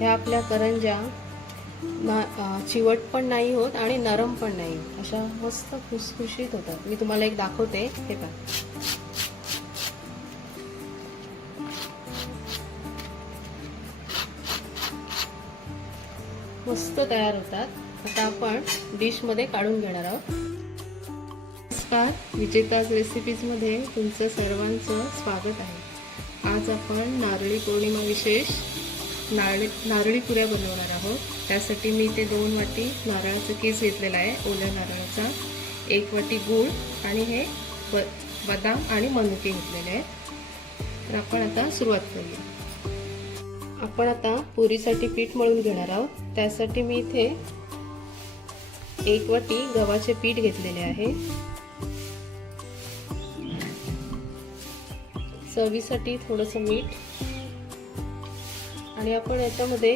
ह्या आपल्या करंज्या चिवट पण नाही होत आणि नरम पण नाही, अशा मस्त खुसखुशीत होतात. मी तुम्हाला एक दाखवते, हे पहा. मस्त तयार होतात. आता आपण डिश मध्ये काढून घेणार आहोत. नमस्कार, विजेताज रेसिपीज मध्ये तुमचं सर्वांचं स्वागत आहे. आज आपण नारळी पौर्णिमा विशेष नारळी पुऱ्या बनवणार आहोत. त्यासाठी मी इथे 2 वाटी नारळाचा कीस घेतलेला आहे, ओल्या नारळाचा, 1 वाटी गूळ आणि हे बदाम आणि मनुके घेतलेले आहेत. तर आपण आता सुरुवात करूया. आपण आता पुरीसाठी पीठ मळून घेणार आहोत. त्यासाठी मी इथे 1 वाटी गव्हाचे पीठ घेतलेले आहे. चवीसाठी थोडंसं मीठ आणि आपण याच्यामध्ये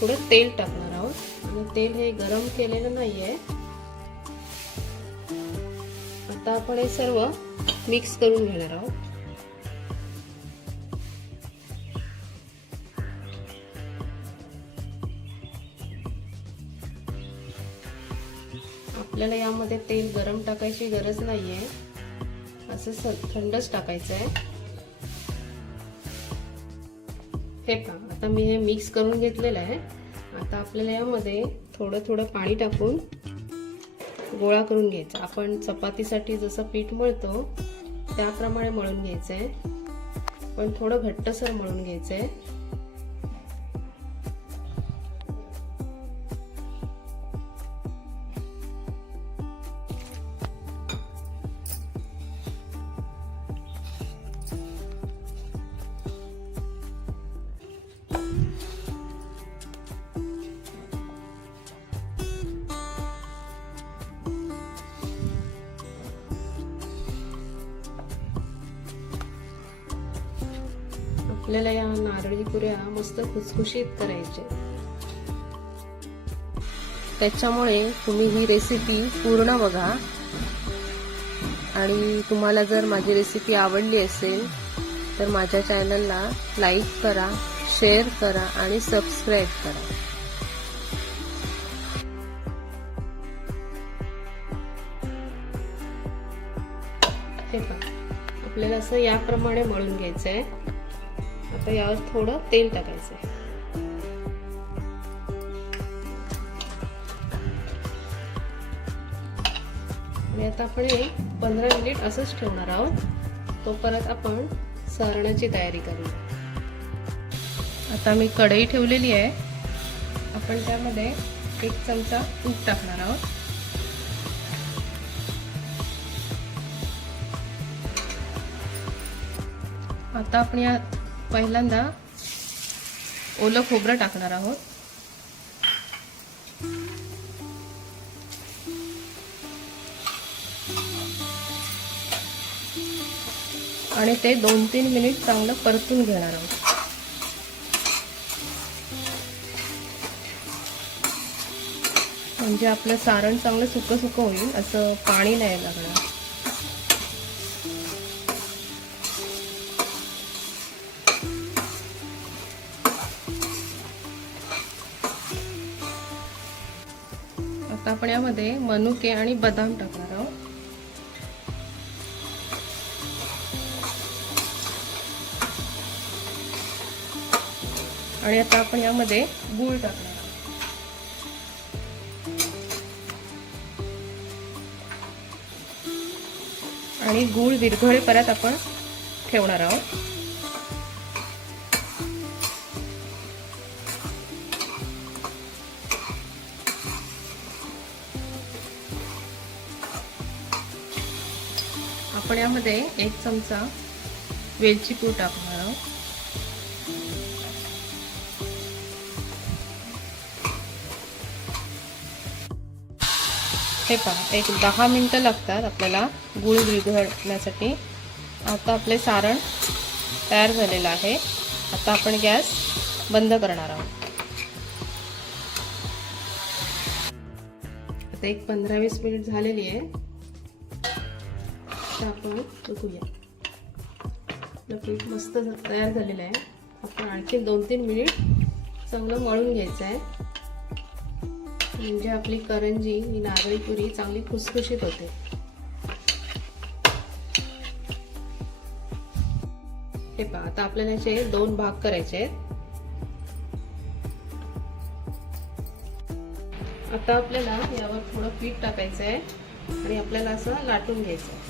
थोडं तेल टाकणार आहोत. आणि तेल हे गरम केलेलं नाहीये. आता आपण हे सर्व मिक्स करून घेणार आहोत. आपल्याला यामध्ये तेल गरम टाकायची गरज नाहीये, असं थंडच टाकायचं आहे. हे पहा, आता मी हे मिक्स करून घेतलेलं आहे. आता आपल्याला यामध्ये थोडं थोडं पाणी टाकून गोळा करून घ्यायचा. आपण चपातीसाठी जसं पीठ मळतो त्याप्रमाणे मळून घ्यायचं आहे, पण थोडं घट्टसर मळून घ्यायचं आहे. आपल्याला या नारळी पुऱ्या मस्त खुसखुशीत करायच्या. त्याच्यामुळे तुम्ही ही रेसिपी पूर्ण बघा. आणि तुम्हाला जर माझी रेसिपी आवडली असेल तर माझ्या चॅनलला लाईक करा, शेअर करा आणि सबस्क्राईब करा. हे पहा, आपल्याला असं याप्रमाणे मळून घ्यायचं आहे. आता यावर थोडं तेल टाकायचं आहे. आणि आता आपण हे 15 मिनिट असंच ठेवणार आहोत. तोपर्यंत आपण सारणाची तयारी करूया. आता मी कढई ठेवलेली आहे. आपण त्यामध्ये 1 चमचा तूप टाकणार आहोत. आता आपण या पहिल्यांदा ओलं खोबरं टाकणार आहोत. आणि ते 2-3 मिनिट चांगलं परतून घेणार आहोत. म्हणजे आपलं सारण चांगलं सुकं सुकं होईल, असं पाणी नाही लागणार. आता आपण यामध्ये मनुके आणि बदाम टाकणार आहोत. आणि आता आपण यामध्ये गूळ टाकणार आहोत. आणि गूळ विरघळेपर्यंत आपण ठेवणार आहोत. आपण यामध्ये 1 चमचा वेलची पूड टाकणार आहोत. हे पहा, एक 10 मिनिटं लागतात आपल्याला गूळ विरघळण्यासाठी. आता आपले सारण तयार झालेलं आहे. आता आपण गॅस बंद करणार आहोत. आता एक 15-20 मिनिट झालेली आहे. आता आपण बघूया, आपलं पीठ मस्त तयार झालेलं आहे. आपण आणखी 2-3 मिनिट चांगलं मळून घ्यायचं आहे, म्हणजे आपली करंजी ही नारळी पुरी चांगली खुसखुशीत होते. हे पहा, आता आपल्याला याचे 2 भाग करायचे आहेत. आता आपल्याला यावर थोडं पीठ टाकायचं आहे आणि आपल्याला असं लाटून घ्यायचं आहे.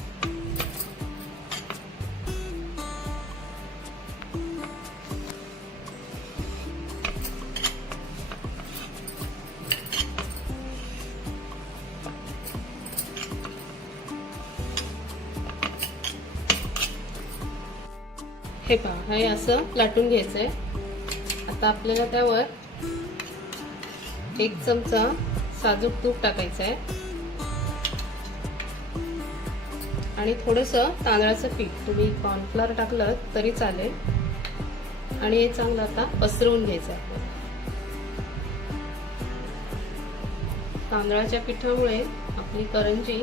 हे पहा, हे असं लाटून घ्यायचं आहे. आता आपल्याला त्यावर 1 चमचा साजूक तूप टाकायचं आहे आणि थोडंसं तांदळाचं पीठ, तुम्ही कॉर्नफ्लोअर टाकलं तरी चालेल, आणि हे चांगलं आता पसरवून घ्यायचं आहे. तांदळाच्या पिठामुळे आपली करंजी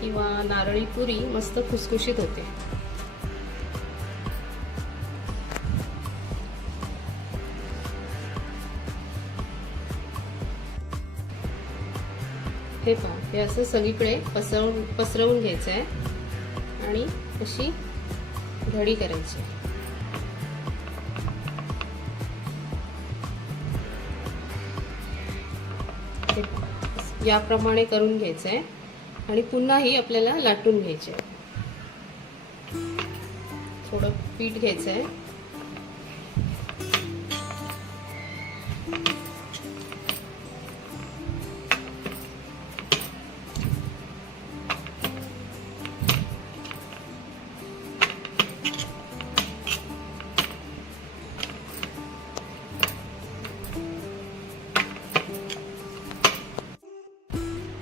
किंवा नारळी पुरी मस्त खुसखुशीत होते. हे पहा, हे असं सगळीकडे पसरवून घ्यायचं आहे आणि अशी घडी करायची. याप्रमाणे करून घ्यायचं आहे आणि पुन्हा ही आपल्याला लाटून घ्यायचे आहे. थोडं पीठ घ्यायचं आहे,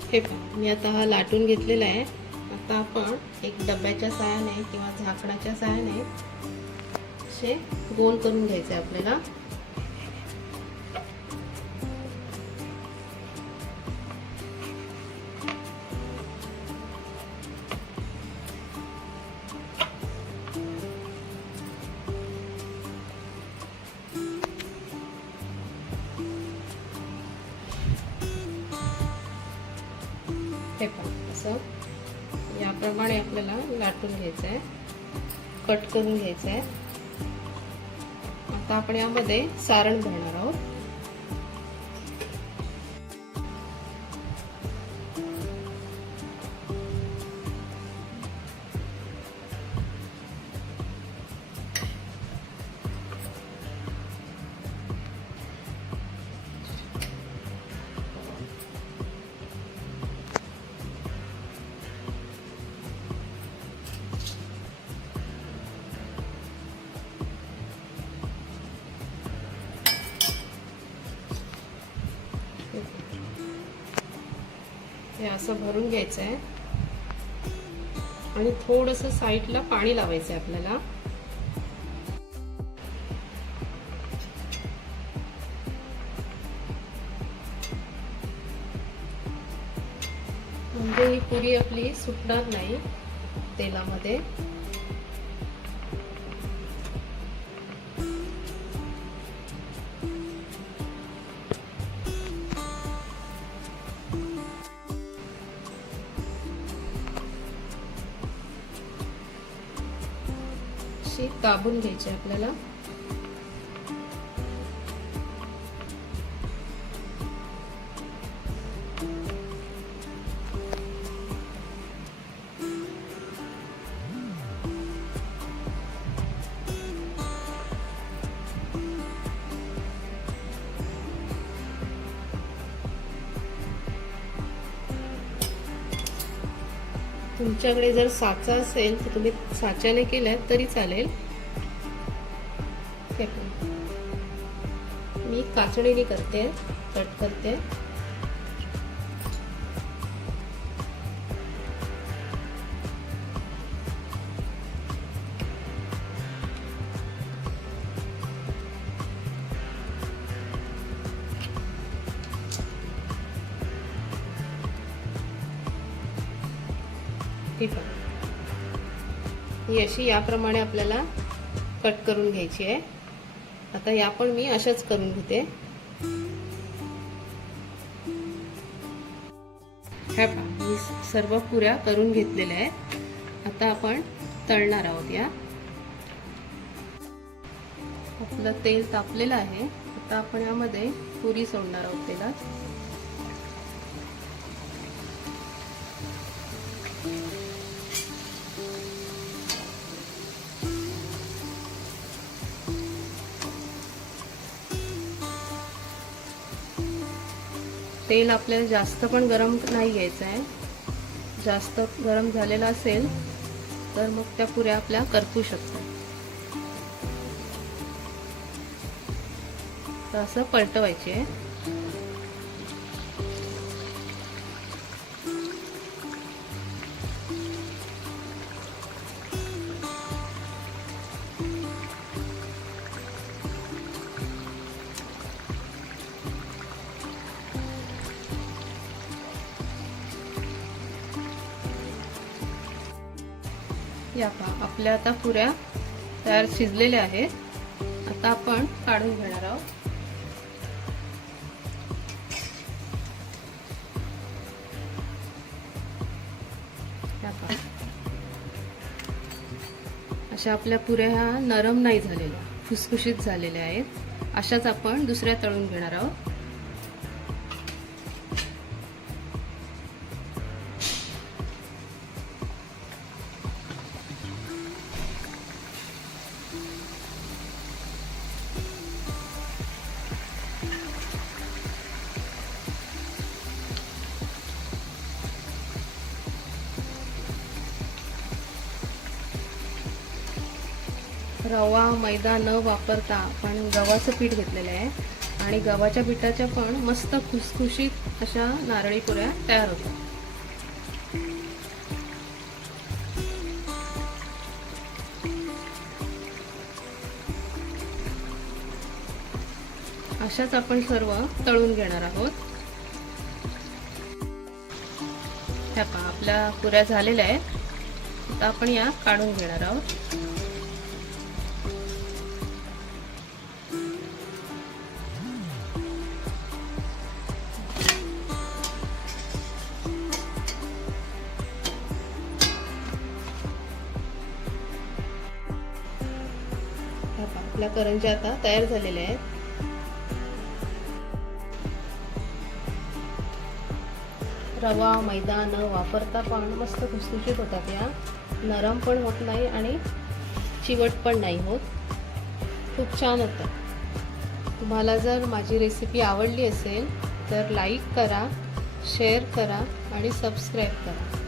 हे पहा, मी आता हा लाटून घेतलेला आहे. आता आपण एक डब्याच्या सहाय्याने किंवा झाकणाच्या सहाय्याने असे गोल करून घ्यायचे आपल्याला. हे पहा, असं याप्रमाणे आपल्याला लाटून घ्यायचं आहे, कट करून घ्यायचं आहे. आता आपण यामध्ये सारण भरणार आहोत. हे असं भरून घ्यायचं आहे आणि थोडंसं साईडला पाणी लावायचं आहे आपल्याला. म्हणजे ही पुरी आपली सुटणार नाही तेलामध्ये. दाबून घ्यायचे आपल्याला. तुमच्याकडे जर साचा असेल तर तुम्ही साच्याने केल्यात तरी चालेल. मी काचणीने करते, कट करते. ठीक आहे, ही अशी याप्रमाणे आपल्याला कट करून घ्यायची आहे. आता या पण मी अशाच करून घेते। ह्या पहा मी सर्व पुऱ्या करून घेतलेल्या आहेत। आता आपण तळणार आहोत। या आपलं तेल तापलेलं आहे। आता आपण यामध्ये पुरी सोडणार आहोत तेलात। तेल आपल्याला जास्त पण गरम नाही घ्यायचं आहे। जास्त गरम झालेलं असेल तर मग त्या पुऱ्या आपल्या करपू शकतात। तर असं पलटवायचे आहे। या पहा आपल्या आता पुऱ्या तयार शिजलेल्या आहेत। आता आपण काढून घेणार आहोत। या पहा अशा आपल्या पुऱ्या ह्या नरम नाही झालेल्या, खुसखुशीत झालेल्या आहेत। अशाच आपण दुसऱ्या तळून घेणार आहोत। रवा मैदा न वापरता आपण गव्हाचं पीठ घेतलेलं आहे आणि गव्हाच्या पिठाच्या पण मस्त खुसखुशीत अशा नारळी पुऱ्या तयार होतात। अशाच आपण सर्व तळून घेणार आहोत। ह्या पहा आपल्या पुऱ्या झालेल्या आहेत। आता आपण या काढून घेणार आहोत। आपल्या करंज्या आता तयार झालेल्या आहेत। रवा मैदा न वापरता पण मस्त खुसखुशीत होतात। या नरम पण होत नाही आणि चिवट पण नाही होत, खूप छान होतं। तुम्हाला जर माझी रेसिपी आवडली असेल तर लाईक करा, शेअर करा आणि सबस्क्राईब करा।